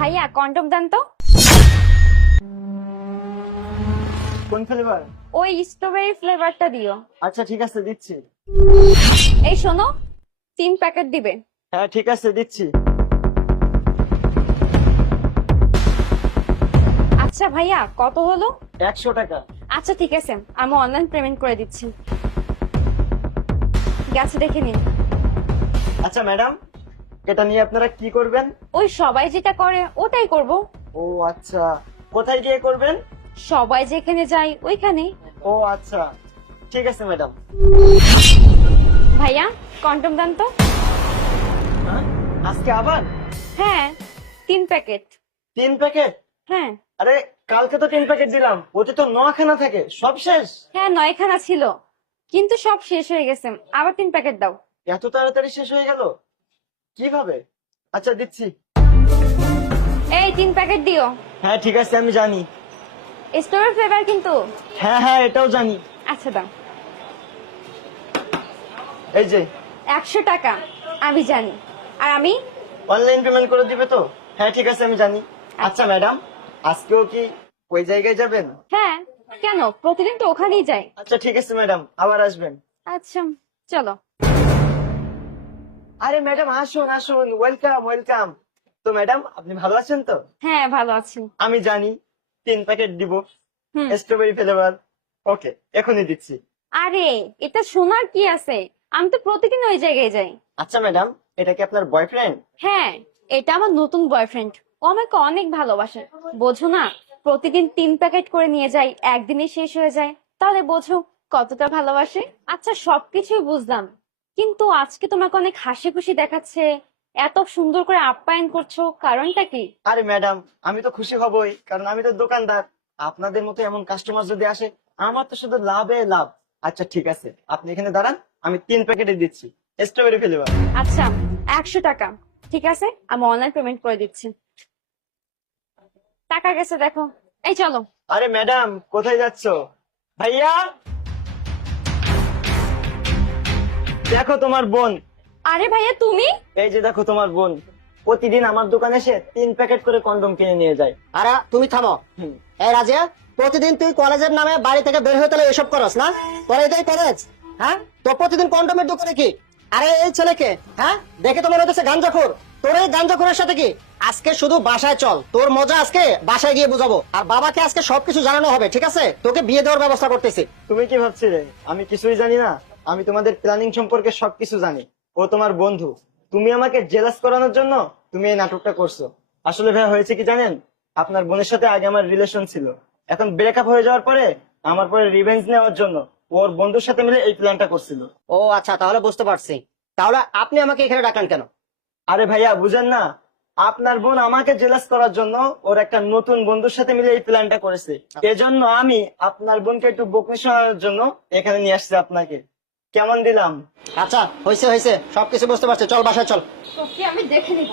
ভাইয়া কন্ডম দেন তো। কোন ফ্লেভার? ওই স্ট্রবেরি ফ্লেভারটা দিও। আচ্ছা ঠিক আছে দিচ্ছি। এই শোনো, 3 প্যাকেট দিবে। হ্যাঁ ঠিক আছে দিচ্ছি। আচ্ছা ভাইয়া কত হলো? 100 টাকা। আচ্ছা ঠিক আছে, আমি অনলাইন পেমেন্ট করে দিচ্ছি। গেছে দেখে নিন। আচ্ছা ম্যাডাম, এটা নিয়ে আপনারা কি করবেন? ওই সবাই যেটা করে ওটাই করব। ও আচ্ছা, কোথায় গিয়ে করবেন? সবাই যেখানে যায় ওইখানে। ও আচ্ছা ঠিক আছে ম্যাডাম। ভাইয়া কন্ডম দেন তো। হ্যাঁ? আজকে আবার হ্যাঁ 3 প্যাকেট। 3 প্যাকেট? হ্যাঁ আরে কালকে তো 3 প্যাকেট দিলাম, ওতে তো 9খানা থাকে, সব শেষ। হ্যাঁ 9খানা ছিল, কিন্তু সব শেষ হয়ে গেছে। আবার 3 প্যাকেট দাও। এত তাড়াতাড়ি শেষ হয়ে গেল কিভাবে? আচ্ছা দিচ্ছি। এই 3 প্যাকেট দিও। হ্যাঁ ঠিক আছে আমি জানি। স্ট্রবেরি ফ্লেভার কিন্তু। হ্যাঁ হ্যাঁ এটাও জানি। আচ্ছা দাও। এই যে 100 টাকা। আমি জানি। আর আমি অনলাইন পেমেন্ট করে দিবে তো? হ্যাঁ ঠিক আছে আমি জানি। আচ্ছা ম্যাডাম, আজকেও কি ওই জায়গায় যাবেন? হ্যাঁ, কেন প্রতিদিন তো ওখানেই যাই। আচ্ছা ঠিক আছে ম্যাডাম, আবার আসবেন। আচ্ছা চলো। আরে ম্যাডাম আসুন আসুন, ওয়েলকাম ওয়েলকাম। তো ম্যাডাম আপনি ভালো আছেন তো? হ্যাঁ ভালো আছি। আমি জানি 3 প্যাকেট দিব হুম। Strawberry flavour. ওকে এখনই দিচ্ছি। আরে এটা শোনার কি আছে, আমি তো প্রতিদিন ওই জায়গায় যাই। আচ্ছা ম্যাডাম, এটা কি আপনার বয়ফ্রেন্ড? হ্যাঁ, এটা আমার নতুন বয়ফ্রেন্ড। ও আমাকে অনেক ভালোবাসে, বোঝো না? প্রতিদিন 3 প্যাকেট করে নিয়ে যাই, একদিনে শেষ হয়ে যায়। তাহলে বোঝো কতটা ভালোবাসে। আচ্ছা সবকিছুই বুঝলাম, কিন্তু আজকে তোমাকে অনেক হাসি খুশি দেখাচ্ছে, এত সুন্দর করে আপ্যায়ন করছো, কারণটা কি? আরে ম্যাডাম, আমি তো খুশি হবই, কারণ আমি তো দোকানদার। আপনাদের মতো এমন কাস্টমার যদি আসে, আমার তো শুধু লাভে লাভ। আচ্ছা ঠিক আছে, আপনি এখানে দাঁড়ান, আমি 3 প্যাকেটে দিচ্ছি স্ট্রবেরি ফ্লেভার। আচ্ছা 100 টাকা। ঠিক আছে, আমি অনলাইন পেমেন্ট করে দিচ্ছি। টাকা গেছে দেখো। এই চলো। আরে ম্যাডাম কোথায় যাচ্ছো? ভাইয়া দেখো তোমার বোন। আরে ভাইয়া তুমি? এই যে দেখো তোমার বোন প্রতিদিন আমার দোকানে এসে 3 প্যাকেট করে কন্ডম কিনে নিয়ে যায়। আরে তুমি থামো। হুম। এই রাজিয়া, প্রতিদিন তুই কলেজের নামে বাড়ি থেকে বের হয়ে তাহলে এসব করস না? তোর এটাই কলেজ? হ্যাঁ, তো প্রতিদিন কন্ডমের দোকানে কি? আরে এই ছেলেকে হ্যাঁ দেখে তোমার হচ্ছে গাঞ্জাখোর। তোর এই গাঞ্জাখোরের সাথে কি? আজকে শুধু বাসায় চল, তোর মজা আজকে বাসায় গিয়ে বুঝাবো। আর বাবাকে আজকে সবকিছু জানানো হবে, ঠিক আছে? তোকে বিয়ে দেওয়ার ব্যবস্থা করতেছি। তুমি কি ভাবছিলে আমি কিছুই জানি না? আমি তোমাদের প্ল্যানিং সম্পর্কে সবকিছু জানি। ও তোমার বন্ধু। তুমি আমাকে জেলাস করানোর জন্য তুমি এই নাটকটা করছো। আসলে ভাই হয়েছে কি জানেন, আপনার বোনের সাথে আগে আমার রিলেশন ছিল। এখন ব্রেকআপ হয়ে যাওয়ার পরে আমার পরে রিভেঞ্জ নেওয়ার জন্য ওর বন্ধুর সাথে মিলে এই প্ল্যানটা করছিল। ও আচ্ছা, তাহলে বুঝতে পারছি। তাহলে আপনি আমাকে এখানে ডাকলেন কেন? আরে ভাইয়া বুঝেন না, আপনার বোন আমাকে জেলাস করার জন্য ওর একটা নতুন বন্ধুর সাথে মিলে এই প্ল্যানটা করেছে। এজন্য আমি আপনার বোনকে একটু বকুনি শোনানোর জন্য এখানে নিয়ে আসছি আপনাকে। কেমন দিলাম? আচ্ছা হয়েছে হয়েছে, সবকিছু বুঝতে পারছি, চল বাসায় চল। তোকে আমি দেখে নিব।